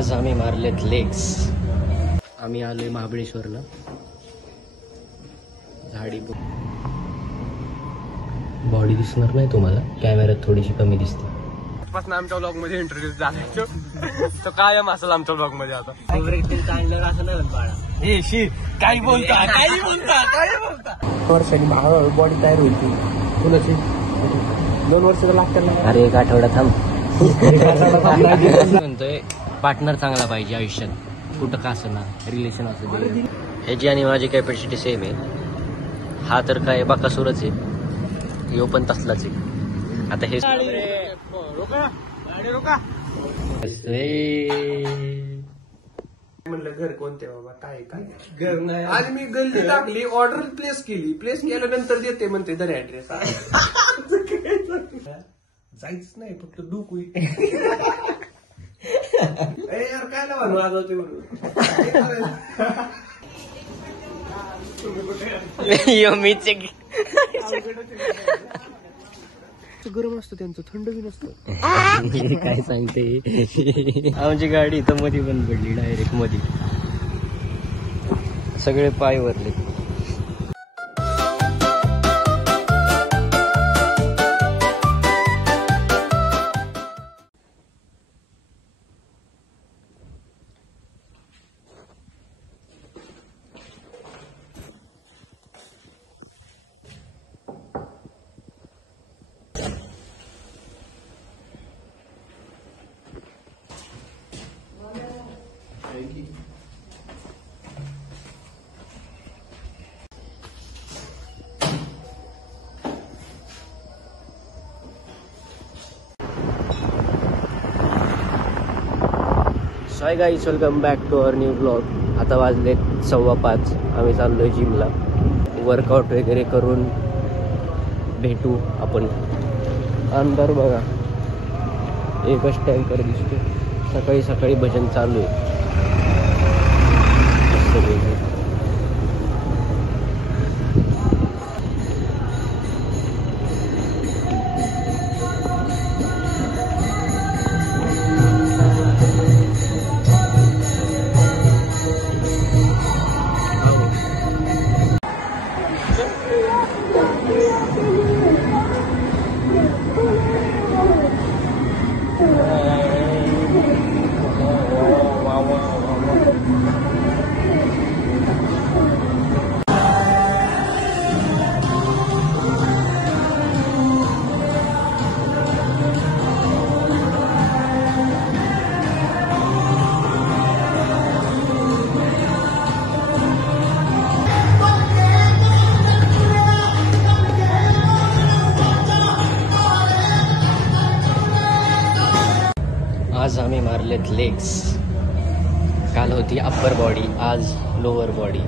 आज आम्ही मारलेत लेग्स. आम्ही आलोय महाबळेश्वरला. झाडी बॉडी दिसणार नाही तुम्हाला, कॅमेऱ्यात थोडीशी कमी दिसते. पासून आमच्या ब्लॉग मध्ये इंट्रोड्यूस झाला तो कायम असेल आमच्या ब्लॉग मध्ये आता. चांगलं असं नाही बाळा. हे शी काही बोलता काही बोलता काही बोलता. वर्षांनी बॉडी तयार होती. कुणाची 2 वर्ष लागतात ना. अरे 1 आठवडा थांब. म्हणतोय पार्टनर चांगला पाहिजे आयुष्यात, कुठं का असं ना रिलेशन असं दे. ह्याची आणि माझी कॅपॅसिटी सेम आहे. हा तर काय बाकासुरच आहे, यो पण तसलाच आहे. आता हे म्हणलं घर कोणते बाबा, काय काय घर नाही. आज मी गल्ली टाकली, ऑर्डर प्लेस केल्यानंतर देते म्हणते दर ऍड्रेस. जायच नाही फक्त डुकू यार काय ना म्हणून वाजवते म्हणून. गरम असतं त्यांचं, थंड बी नसतं. काय सांगते. आमची गाडी इथं मध्ये बंद पडली, डायरेक्ट मध्ये सगळे पाय वरले. Hi guys, welcome back to our new blog. आता वाजले 5:15. आम्ही चाललोय जिमला. वर्कआउट वगैरे करून भेटू आपण. अंदर बघा एकच टँकर दिसतो. सकाळी सकाळी भजन चालू आहे. आज आम्ही मारलेत लेग्स. काल होती अप्पर बॉडी, आज लोअर बॉडी.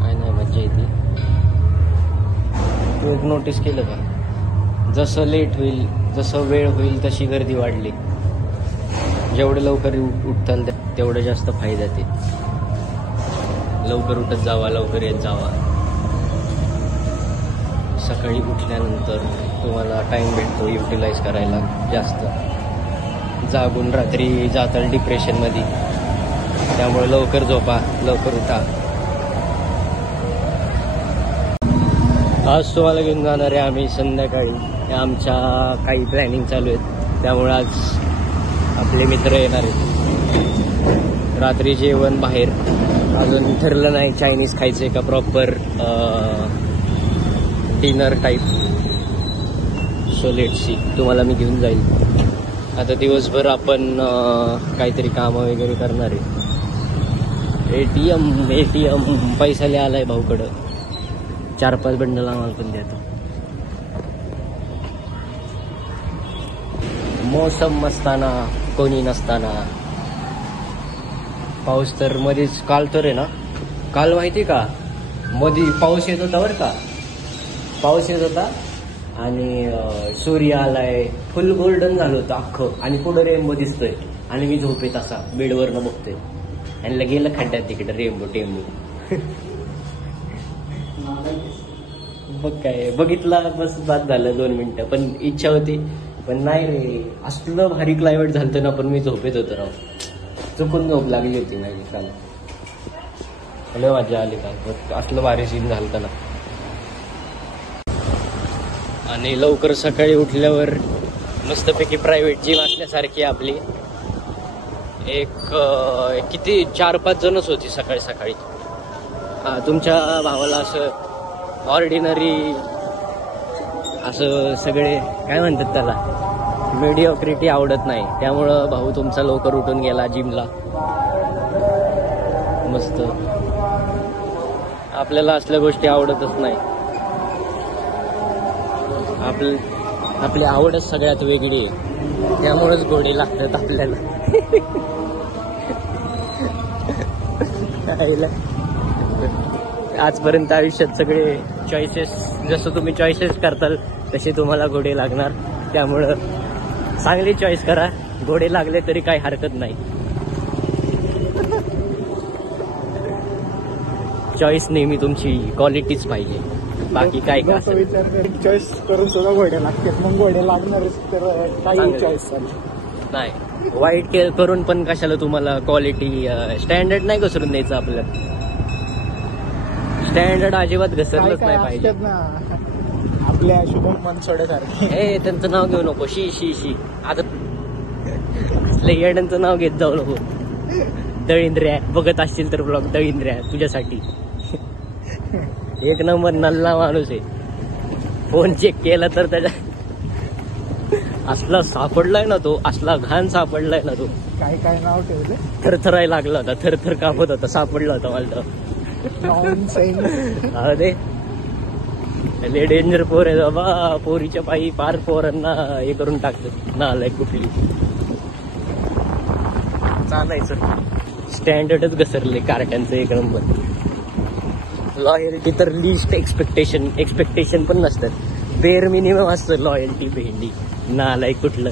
काय नाही मज्जा येते. तू एक नोटीस केलं का, जसं लेट होईल, जसं वेळ होईल तशी गर्दी वाढली. जेवढं लवकर उठताल तेवढं जास्त फायदा ते. लवकर उठत जावा, लवकर येत जावा. सकाळी उठल्यानंतर तुम्हाला टाइम भेटतो युटिलाइज करायला जास्त. जागून रात्री जाताल डिप्रेशनमध्ये. त्यामुळे लवकर झोपा, लवकर उठा. आज तुम्हाला घेऊन जाणार आहे आम्ही संध्याकाळी. आमच्या काही प्लॅनिंग चालू आहेत, त्यामुळे आज आपले मित्र येणार आहेत. रात्री जेवण बाहेर, अजून ठरलं नाही चायनीज खायचं का proper dinner type. So let's see. तुम्हाला मी घेऊन जाईल. आता दिवसभर आपण काहीतरी कामं वगैरे करणार आहे. एटीएम पैसा लिहा आलाय भाऊकडं. 4-5 बंडल आम्हाला पण द्या. मोसम मस्ताना कोणी नसताना. पाऊस तर मध्येच काल तर आहे ना, काल माहिती का मध्ये पाऊस येत होता बरं का. पाऊस येत होता आणि सूर्य आलाय, फुल गोल्डन झालं होतं अख्खं. आणि पुढं रेनबो दिसतोय आणि मी झोपेत असा बेडवरनं बघतोय आणि गेलं खड्ड्यात तिकडे रेनबो टेंबो. मग काय बघितला बस बाद झालं 2 मिनिटं. पण इच्छा होती पण नाही रे, असलं भारी क्लायमेट झालं ना, पण मी झोपेत होतो राव. चुकून झोप लागली होती माझी काल. लय मजा आली काल, असलं भारी सीन झालं ना. आणि लवकर सकाळी उठल्यावर मस्तपैकी प्रायव्हेट जिम असल्यासारखी आपली किती 4-5 जणच होती सकाळी सकाळी. तुमच्या भावाला असं ऑर्डिनरी असं सगळे काय म्हणतात त्याला, मेडिओक्रिटी आवडत नाही. त्यामुळं भाऊ तुमचा लवकर उठून गेला जिमला. मस्त. आपल्याला असल्या गोष्टी आवडतच नाही. आपली आवडच सगळ्यात वेगळी आहे, त्यामुळेच घोडे लागतात आपल्याला. आजपर्यंत आयुष्यात सगळे चॉईसेस, जसं तुम्ही चॉईसेस करताल तसे तुम्हाला घोडे लागणार. त्यामुळं चांगली चॉईस करा, घोडे लागले तरी काही हरकत नाही. चॉईस नेहमी तुमची क्वालिटीच पाहिजे, बाकी काय का असं. चॉईस करून सुद्धा घोडे लागते, मग घोडे लागणारच. तर काही चॉईस नाही, वाईट करून पण कशाला तुम्हाला क्वालिटी. स्टँडर्ड नाही घसरून द्यायचं आपलं. स्टँडर्ड अजिबात घसरलंच नाही पाहिजे ना. आपल्या शुभम मनसोडेसारखे हे त्यांचं नाव घेऊ नको. शी आता येड्यांचं नाव घेत जाऊ नको. दळींद्र्या बघत असतील तर ब्लॉग, दळींद्र्या तुझ्यासाठी एक नंबर नल्ला माणूस आहे. फोन चेक केला तर त्याच्या असला सापडलाय ना तो, असला घाण सापडलाय ना तो. काय नाव ठेवलं, थरथरायला लागला होता, थरथर कापत होता. सापडला होता मला अरे लय डेंजर पोर आहे बाबा. पोरीच्या पायी पार पोरांना हे करून टाकतात. नालाय कुठली चालायचं. स्टँडर्डच घसरले कार्ट्यांचं एक नंबर. लॉयल्टी तर लिस्ट एक्सपेक्टेशन पण नसतात. बेअर मिनिमम असतं लॉयल्टी. भेंडी नालाय कुठलं.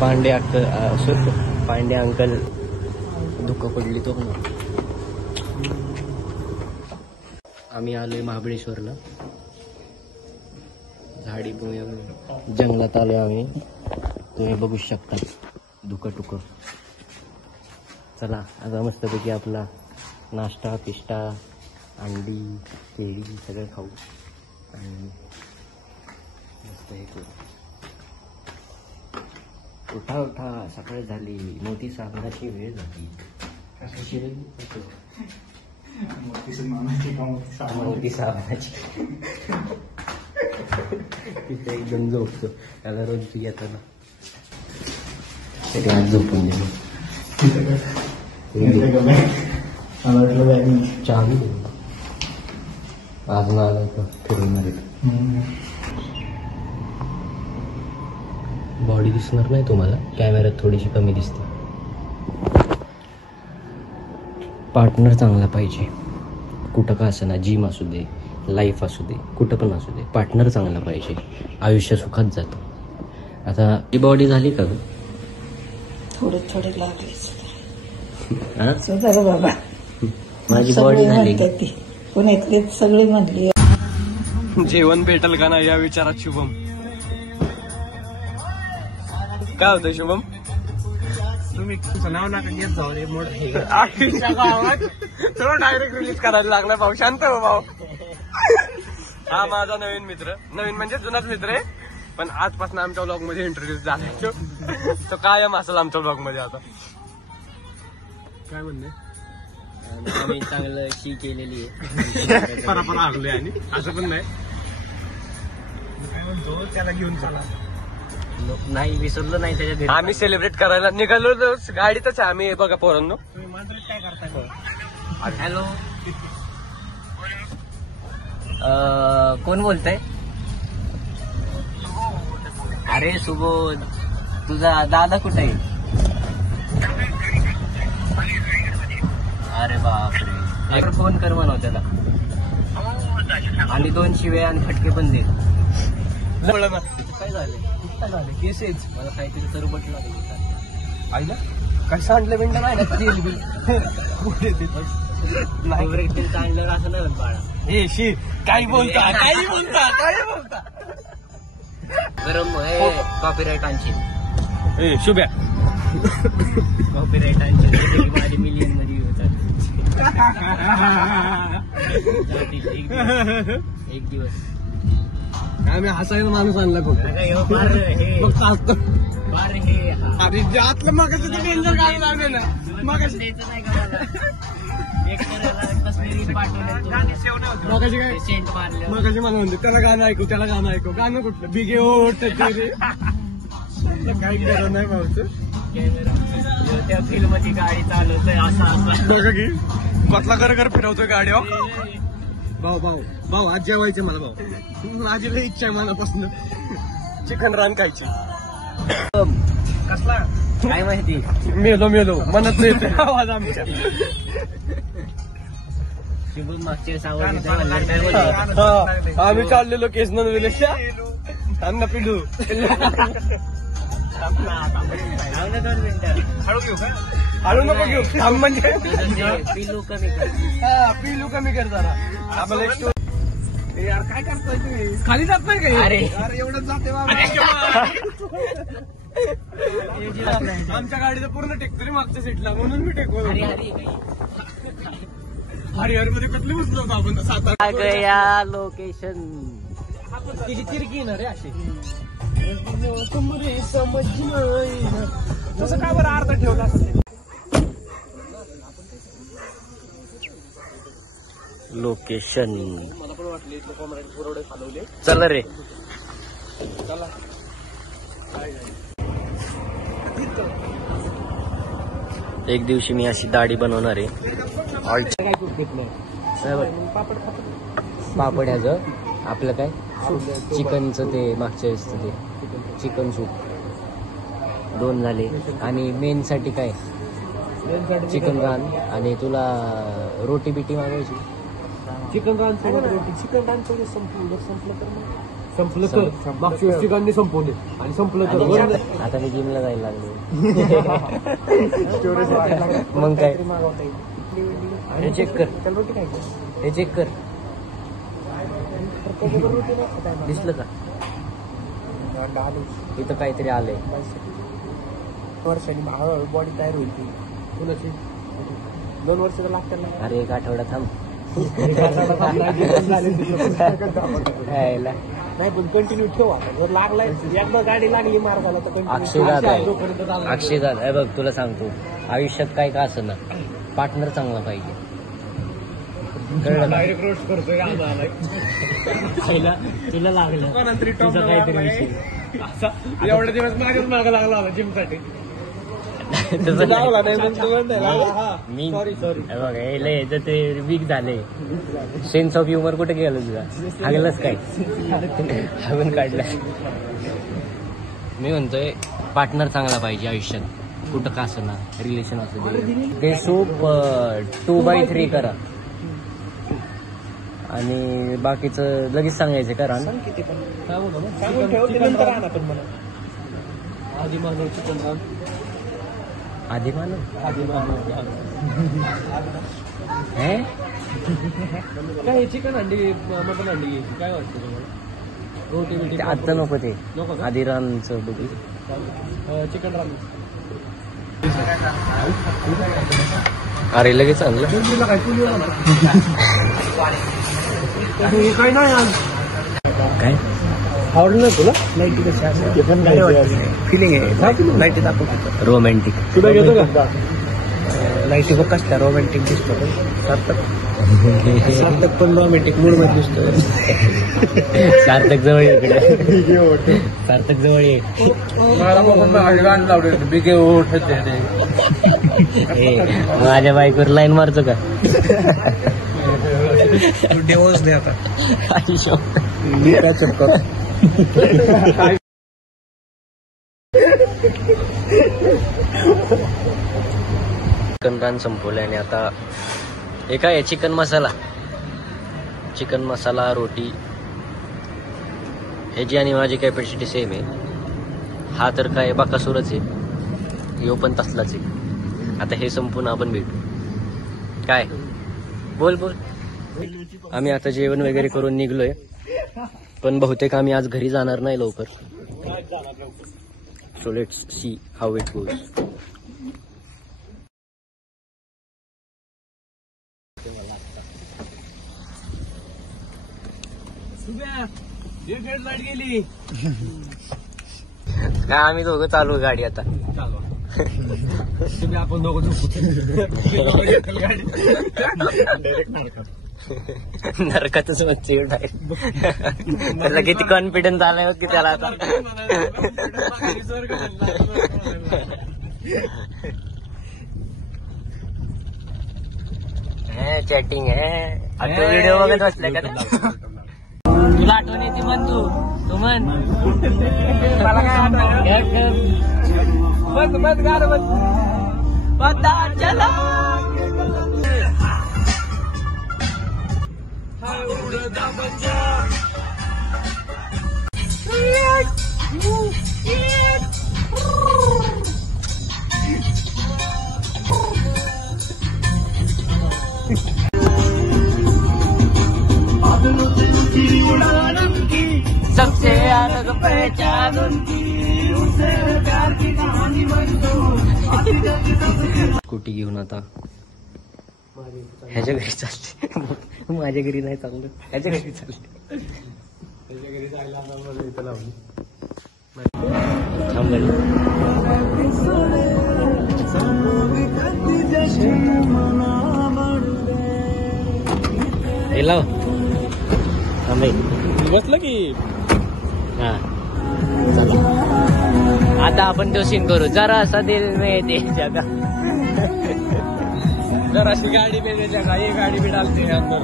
पांडे अंकल धुकं पडली तो. आम्ही आलोय महाबळेश्वरला. झाडी जंगलात आलोय आम्ही. तुम्ही बघू शकता धुकं. चला आता मस्तपैकी आपला नाश्ता पिष्टा अंडी केळी सगळं खाऊ आणि मस्त हे करू. उठा सकाळ झाली. मोठी साबणाची वेळ झाली. मोठी साबणाची तिथे एकदम झोपतो. त्याला रोज तू येताना तरी आज झोपून गेलो. चालू आज ना आलं का फिरवणार. बॉडी दिसणार नाही तुम्हाला, कॅमेऱ्यात थोडीशी कमी दिसते. पार्टनर चांगला पाहिजे कुठं का असं ना. जिम असू दे, लाईफ असू दे, कुठं पण असू दे, पार्टनर चांगला पाहिजे. आयुष्य सुखात जातं. आता ती बॉडी झाली का ग? थोडे लागले हा? बाबा. माझी बॉडी झाली. पुण्यातले सगळे म्हणले. जेवण भेटल का ना या विचारात शुभम. काय होतं शुभम? तुम्ही तुमचं नाव नका घेत जाऊ रे. थोडं डायरेक्ट रिलीज करायला लागला. भाऊ शांत हो भाऊ. हा माझा नवीन मित्र, नवीन म्हणजे जुनाच मित्र आहे, पण आजपासून आमच्या ब्लॉग मध्ये इंट्रोड्यूस झाला. तो कायम असेल आमच्या ब्लॉग मध्ये. आता काय म्हणणे आम्ही चांगलं शी केलेली आहे. परापरा लागलोय आणि असं पण नाही. काय म्हणतो त्याला घेऊन चला. नाही विसरलो नाही त्याच्या घरी. आम्ही सेलिब्रेट करायला निघालो गाडीतच आहे आम्ही. बघा पोरांनो, तुम्ही मांजरीत काय करताय? हॅलो कोण बोलतय? अरे सुबोध, तुझा दादा कुठे आहे? अरे बापरे, फोन कर म्हणा त्याला. आणि 2 शिव्या आणि फटके पण दे. काय झालं? केसेस मला काहीतरी सरबट लागलं. आईला काय सांडलं बिंड नाही ना. चांगलं असं नाही होत बाळा. हे शी काही बोलता काही बोलता काही बोलता. गरम कॉपीराईट आणशील. ए शुभ्या कॉपीराईट आणशील माझे मिलियन मध्ये होतात. एक दिवस आम्ही हसायला माणूस आणला खूप फक्त हसतो. अरे आतलं मगाशी ते डेंजर गाणं लावले ना मगाशी मगाशी मला म्हणते त्याला गाणं ऐकू त्याला गाणं ऐकू. गाणं कुठलं बिगे ओट रे काही गरज नाही भाऊचं. त्या फिल्म मध्ये गाडी चालवतोय असं बघा की कसला घर फिरवतोय गाडी. भाऊ भाऊ भाऊ आज जेवायचे मला भाऊ. माझी लई इच्छा आहे मनापासून चिकन रान खायची. कसला काय माहिती. मेलो मनात येते आवाज आमच्या. शुभम मागच्या सावध आम्ही चाललेलो केस नोंदविलेच्या त्यांना पिलू. हळू नको घेऊ थांब म्हणजे पिलू कमी कर. पिलू कमी कर जरा. आम्हाला एक यार काय करताय तुम्ही. खाली जात नाही काही. अरे एवढंच जाते आमच्या गाडीचं पूर्ण टेकतोय मागच्या सीटला म्हणून मी टेकवतो. हरिहर मध्ये कुठले उचलो होतो आपण 7-8 गया लोकेशन. तिची तिरकी ना रे अशी. तसं का बरं अर्धा ठेवला असेल. लोकेशन मला पण वाटलं इथलं कॉम्रेड पुरवडे चालवले. चल रे. चला एक दिवशी मी अशी दाढी बनवणार आहे. पापड ह्याचं आपलं काय चिकनचं ते मागच्या वेळेस ते चिकन सूप 2 झाले. आणि मेन साठी काय चिकन रान. आणि तुला रोटी बिटी मागायची. चिकन रान सोबत रोटी. चिकन रान सोबत संपलं तर मागच्या वेळेस चिकनने संपवले आणि संपलं तर आता मी जिमला जायला लागलो. मग काय हे चेक कर. हे चेक कर. दिसलं का इथं काहीतरी आलंय. वर्षांनी हळूहळू बॉडी तयार होईल. कुणाची 2 वर्ष तर लागतात ना. अरे एक आठवडा थांब. नाही पण कंटिन्यू ठेवा. जर लागलाय एकदा गाडी लागली मार्गाला तर अक्षय दादा हे बघ तुला सांगतो आयुष्यात काय का असं ना पार्टनर चांगला पाहिजे. कळलं ना? डायरेक्ट रोस्ट करतोय तुला लागलं तुझं काहीतरी विषय. एवढे दिवस माझ्याच मार्ग लागला होता जिम साठी. मी हे बघ हे लय ते वीक झाले. सेन्स ऑफ ह्युमर कुठे गेलं तुझा. हागलंच काय हागून काढलं. मी म्हणतोय पार्टनर चांगला पाहिजे आयुष्यात. कुठं का असं ना रिलेशन असं ते सूप 2/3 करा. आणि बाकीचं लगेच सांगायचं करा. आधी माझं चिकन रान आधी मानव हे काय चिकन अंडी मटन अंडी घ्यायची काय वाटतं तुम्हाला. रोटी बिटी आता नको ते नको का? आधी रानचं बघू. चिकन रान अरे लगेच आणलं काय नाही आज काय आवडलं ना तुला. लाईटी कशी फिलिंग आहे. लाईटी दाखवतो. रोमॅन्टिक तुला घेतो का. लाईटी बघ कसल्या रोमॅन्टिक दिसतो. सार्थक पण रोमॅन्टिक मूड मध्ये दिसतो. सार्थक जवळ ये इकडे. सार्थक जवळ ये. मला बघून गाणं लावलं बिगे ओठ माझ्या बाईकवर लाईन मारतो का. डिवोर्स दे आता. चिकन रान संपवलं आणि आता हे काय चिकन मसाला रोटी. ह्याची आणि माझी कॅपॅसिटी सेम आहे. हा तर काय बाकासुरच आहे. ह्यो पण तसलाच आहे. आता हे संपून आपण भेटू काय बोल बोल. आम्ही आता जेवण वगैरे करून निघलोय, पण बहुतेक आम्ही आज घरी जाणार नाही लवकर. So let's see how it goes. गेली काय आम्ही दोघं चालू गाडी आता. तुम्ही आपण दोघं नरकातच मच्छी त्याला किती कॉन्फिडन्स आलाय की त्याला आता. चॅटिंग आहे आता. व्हिडिओ बघत बसलाय का तुला आठवण येते म्हण तू म्हण. मला काय आठवलं बस गाणं बस. पता चला सबसे अलग पहचान उनकी. स्कूटी घेऊन आता ह्याच्या घरी चालते. माझ्या घरी नाही चाललं, ह्याच्या घरी चालते. लाव थांबे बसलं की. हा चला आता आपण तो सीन करू. जरा असा दिल में दे जगा. जराशी गाडी में जगा, ये गाडी भी डालते हैं अंदर.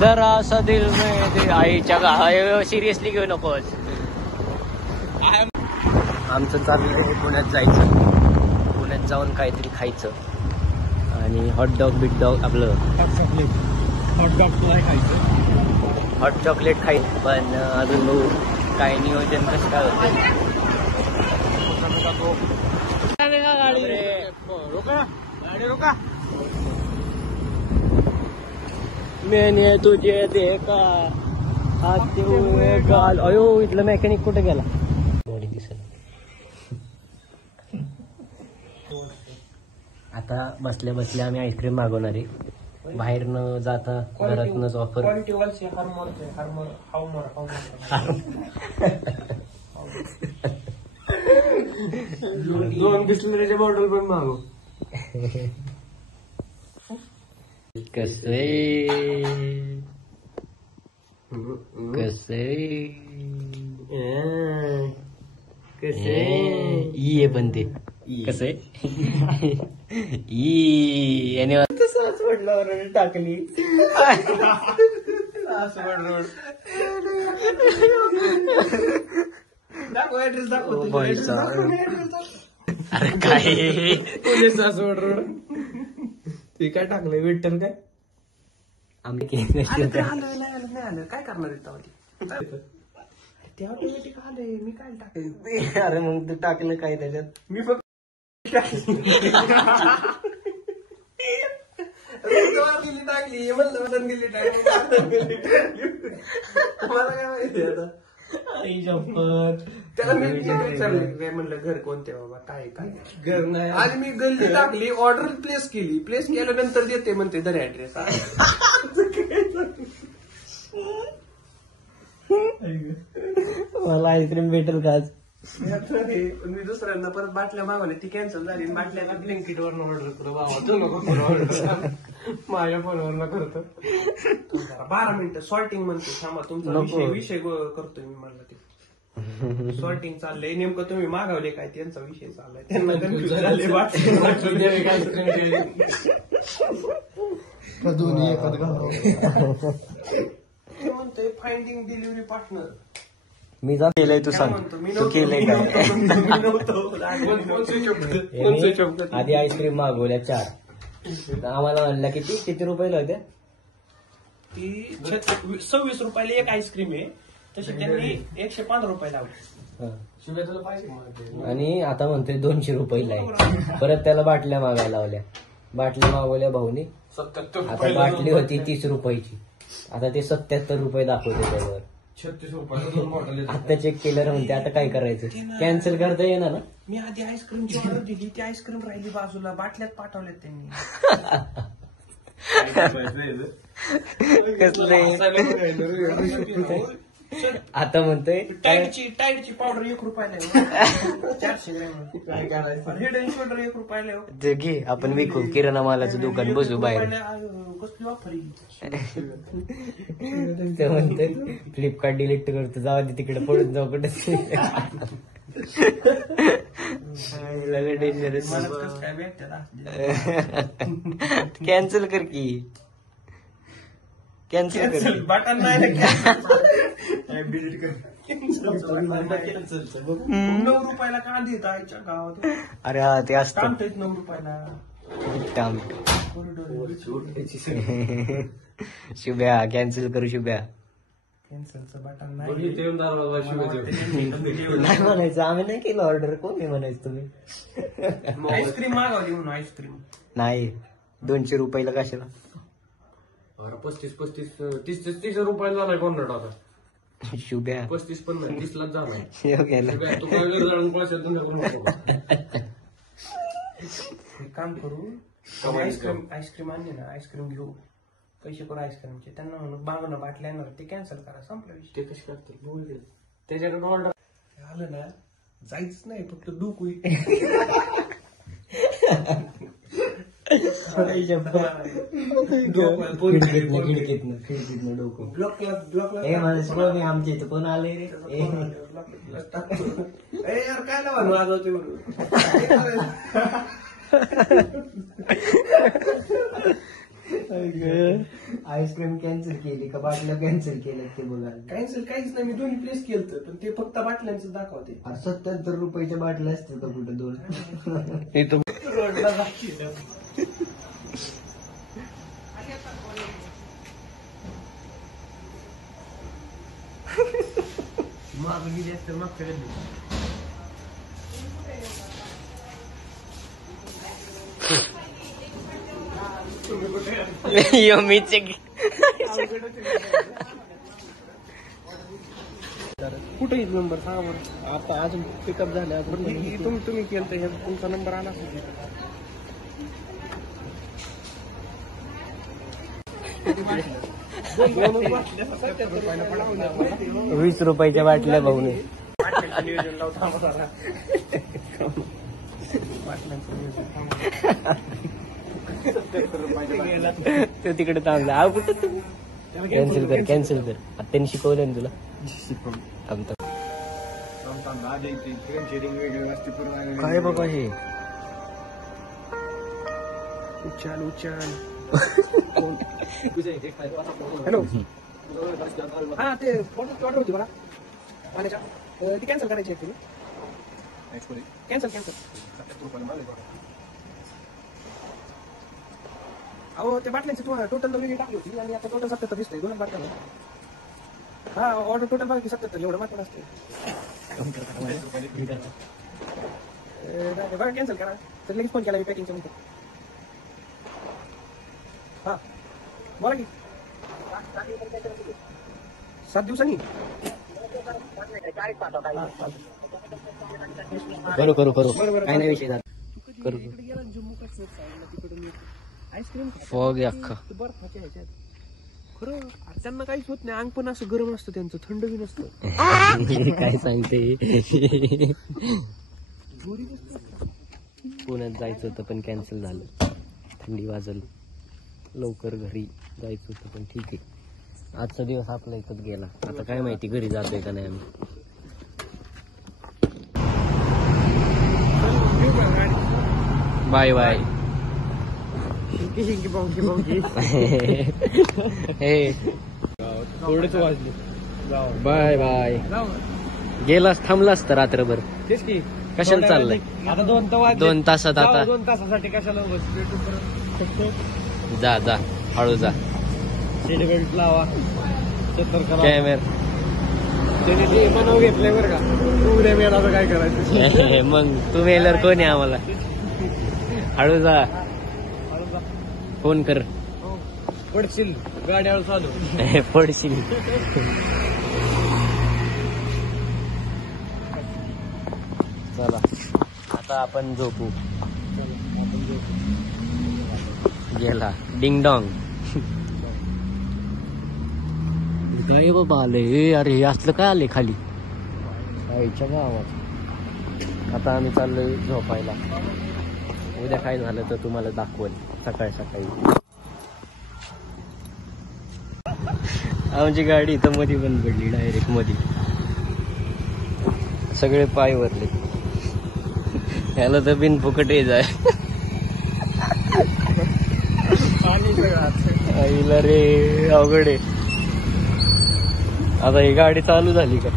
जरा असा दिल में दे आईच्या गा. सिरियसली घेऊ नकोस. आमचं चाललंय पुण्यात जायचं. पुण्यात जाऊन काहीतरी खायचं आणि हॉटडॉग बिटडॉग आपलं हॉटडॉग तुला खायचं. हॉट चॉकलेट खाईल. पण अजून बघू काय नियोजन कसं काय होतं. गाडी रोका. मैंने तुझे देखा आते हुए गाल. अयो इथलं मेकॅनिक कुठे गेला. बॉडी दिसत. आता बसल्या बसल्या आम्ही आईस्क्रीम मागवणार आहे. बाहेर न जाता घरातनच ऑफर. दोन बिस्लरीच्या बॉटल पण मागू. कसे ये बनते कसे याने सोडल्यावर टाकली. दाखव ऍड्रेस दाखव. अरे काय पोलीस सासवड रोड. ते काय टाकलंय विठ्ठल काय. आम्ही नाही आलं काय करणार ते ऑटोमॅटिक आलंय. मी काय टाकलं. अरे मग तू टाकलं काय त्याच्यात. मी फक्त टाकली म्हणलं मटन गेली टाकली. मला काय माहिती आता. त्याला मी विचारलं काय म्हणलं घर कोणते बाबा काय काय घर नाही. आणि मी गल्ली टाकली. ऑर्डर प्लेस केली. प्लेस केल्यानंतर देते म्हणते दर ऍड्रेस. मला आईस्क्रीम भेटेल का आज. मी दुसऱ्यांना परत बाटल्या मागवल्या. ती कॅन्सल झाली. बाटल्या ब्लिंकिट वरून ऑर्डर करू बाबा. तू नको ऑर्डर. माझ्या फोनवर करतो. 12 मिनिटं सॉर्टिंग म्हणतो. थांबा तुमचा विषय करतोय मी. म्हणलं ते सॉर्टिंग चाललंय. नेमकं तुम्ही मागवले काय त्यांचा विषय चाललाय. त्यांना कन्फ्युजन झाले. म्हणतोय फाइंडिंग डिलिव्हरी पार्टनर. मी जा केलंय तू सांग. तू केलंय काय. आधी आईस्क्रीम मागवल्या 4. आम्हाला म्हणला किती रुपयाला होत्या. ती 26 रुपयाला एक आईस्क्रीम आहे. तशी त्यांनी 105 रुपये लावले. शिव्या तुला पाहिजे मला. आणि आता म्हणतोय 200 रुपयाला आहे. परत त्याला बाटल्या मागायला लावल्या. बाटल्या मागवल्या भाऊने. 77 आता बाटली होती 30 रुपयाची. आता ते 77 रुपये दाखवते त्यावर. 36 रुपयाला 2 बॉटल. आता चेक केलं म्हणते आता काय करायचं. कॅन्सल करता येणार ना. मी आधी आईस्क्रीमची ऑर्डर दिली, ती आईस्क्रीम राहिली बाजूला, बाटल्यात पाठवल्यात त्यांनी. आता म्हणतोय टाईडची पावडर 1 रुपयाला 400 ग्रॅम. हेड अँड शोल्डर 1 रुपयाला. घे आपण विकू किराणा मालाचं दुकान बसू बाहेर. कसली ऑफर ते म्हणतोय फ्लिपकार्ट डिलीट करतो. जाऊ दे तिकडे पडून जाऊ कुठे. डेंजरस. काय भेटतात. कॅन्सल कर की. कॅन्सल कर. बटन नाही डिलीट कर. 9 रुपयाला कांदे येत आईच्या गावात. अरे हा ते असतं. कामतेच 9 रुपयाला. शुभ्या कॅन्सल करू. शुभ्या कॅन्सलचं बटन नाही. नाही म्हणायचं. आम्ही नाही केलं ऑर्डर. कोण नाही म्हणायचं तुम्ही. आईस्क्रीम मागवली म्हणून. आईस्क्रीम नाही 200 रुपयाला कशाला. 35 रुपयाला झालाय कॉर्नर आता. शुभ्या 35 पण नाही 30 लाच झालाय. तू एक काम करू. आईस्क्रीम आणली ना, आईस्क्रीम घेऊ. पैसे करू आईस्क्रीमचे. त्यांना म्हणून बांगणं बाटल्या येणार ते कॅन्सल करा. संपला विषय. ते कसे करतील त्याच्याकडे ऑर्डर आलं ना, जायचंच नाही फक्त डुकू. खिडकीतनं डोकं. ब्लॉकला आमच्या इथं कोण आले रे. यार काय ना म्हणून वाजवते म्हणून. आईस्क्रीम कॅन्सल केली का बाटल्या कॅन्सल केल्या ते बघा. कॅन्सल काहीच नाही. मी दोन्ही प्लेस केलं पण ते फक्त बाटल्यांचं दाखवते. 77 रुपयाच्या बाटल्या असतील का कुठं 2. मागणी जास्त मागच्या कुठे नंबर सांगा बरं. आता अजून पिकअप झाले. तुम्ही केलं तर तुमचा नंबर आला. 20 रुपयाच्या बाटल्या भाऊने. नियोजन लावतो. तो तिकडे थांबला. हा कुठं कॅन्सल कर. त्यांनी शिकवलं ना तुला. आमचं काय बाबा हे. उच्चाल हॅलो. हा ते फोटो ऑर्डर होती मला पाण्याच्या. ती कॅन्सल करायची आहे. कॅन्सल. अहो ते बाटल्यांची तुम्हाला टोटल वेगळी टाकली होती आणि आता टोटल 77 दिसतंय. 2 बाटल्या. हा ऑर्डर टोटल बघा की 77 एवढं बाटल्या असते. बघा कॅन्सल करा. तर लगेच फोन केला मी पॅकिंगच्या म्हणतो. हा बोला की. 7 दिवसांनी करू काय नाही विषय करू. आईस्क्रीम फॉग अख्खा बर्फाच्या ह्याच्यात. खरं त्यांना काहीच होत नाही. अंग पण असं गरम नसतं त्यांचं, थंड बी नसतं. काय सांगते. पुण्यात जायचं होतं पण कॅन्सल झालं. थंडी वाजल. लवकर घरी जायचं होतं पण ठीक आहे. आजचा दिवस आपला इथंच गेला. आता काय माहिती घरी जातोय का नाही आम्ही. Bye bye. थोडेच वाजले. Bye bye. गेलास थांबलास तर रात्रभर. तेच की कशाला चाललंय. आता 2 तास. 2 तासात आता 2 तासासाठी कशाला जा हळू जा. सीट बेल्ट लावा. कॅमेरा त्याने ते बनाव घेतलंय बरं का. तू उद्या मेला तर काय करायचं. मग तू मेल्यावर कोण आहे आम्हाला? हळू जा, फोन कर. पडशील गाडी हळू चालू. पडशील. चला आता आपण झोपू. गेला डिंग डॉंग. काय बाबा आले? अरे असलं काय आले खाली आईच्या गावात. आता आम्ही चाललोय झोपायला. उद्या काय झालं तर तुम्हाला दाखवल सकाळी सकाळी. आमची गाडी इथं मध्ये बंद पडली डायरेक्ट मध्ये. सगळे पाय वरले. याला तर बिन फुकट ये जाय. आईला रे अवघड आहे. आता ही गाडी चालू झाली का?